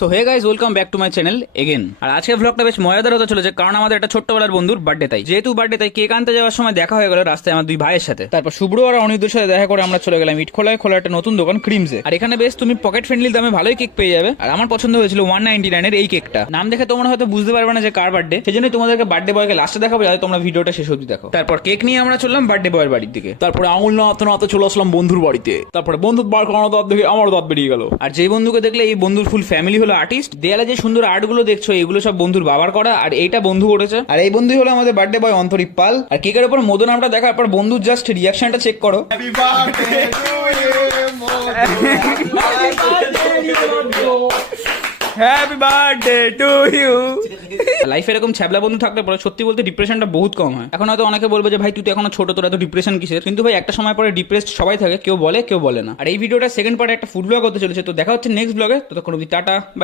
So hey guys, welcome back to my channel again. আর আজকের ব্লগটা বেশ মজাদার হতে চলেছে, কারণ আমাদের একটা ছোট্টবেলার বন্ধুর বার্থডে। তাই যেহেতু বার্থডে, তাই কেক আনতে যাওয়ার সময় দেখা হয়ে গেল রাস্তায় আমার দুই ভাইয়ের সাথে। তারপর শুভ্র আর অনিরুদ্ধের সাথে দেখা করে আমরা চলে গেলাম ইটখোলায় খোলা একটা নতুন দোকান ক্রিমসে। আর এখানে বেশ তুমি পকেট ফ্রেন্ডলি দামে ভালোই কেক পেয়ে যাবে। আর আমার পছন্দ হয়েছিল 199 এর এই কেকটা। নাম দেখে তোমরা হয়তো বুঝতে পারবে না যে কার বার্থডে, সেজন্যই তোমাদেরকে বার্থডে বয়কে লাস্টে দেখাবো, যাতে তোমরা ভিডিওটা শেষ অবধি দেখো। তারপর কেক নিয়ে আমরা চললাম বার্থডে বয়ের বাড়ির দিকে। তারপরে আঙুল নাড়াতে নাড়াতে চলে আসলাম বন্ধুর বাড়িতে। তারপরে বন্ধুর বার করানো দাঁত দেখে আমার দাঁত বেরিয়ে গেল। আর যে বন্ধুকে দেখলে এই বন্ধুর ফুল ফ্যামিলি হলো আর্টিস্ট। দেয়ালে যে সুন্দর আর্ট গুলো দেখছো, এগুলো সব বন্ধুর বাবার করা, আর এইটা বন্ধু করেছে। আর এই বন্ধুই হলো আমাদের বার্থডে বয় অন্তরীপ পাল। আর কেকের উপর মদন নামটা দেখার পর বন্ধুর জাস্ট রিয়াকশনটা চেক করো। Happy birthday to you. লাইফে এরকম ছ্যাবলা বন্ধু থাকলে পরে সত্যি বলতে ডিপ্রেশনটা বহুত কম হয়। এখন হয়তো অনেকে বলবে যে ভাই তুই তো এখনো ছোট, তোর এত ডিপ্রেশন কিসের? কিন্তু ভাই একটা সময় পরে ডিপ্রেসড সবাই থাকে, কেউ বলে কেউ বলে না। আর এই ভিডিওটা সেকেন্ড পার্টে একটা ফুড ব্লগ হতে চলেছে, তো দেখা হচ্ছে নেক্সট ব্লগে। ততক্ষণ অবধি টাটা, বাই।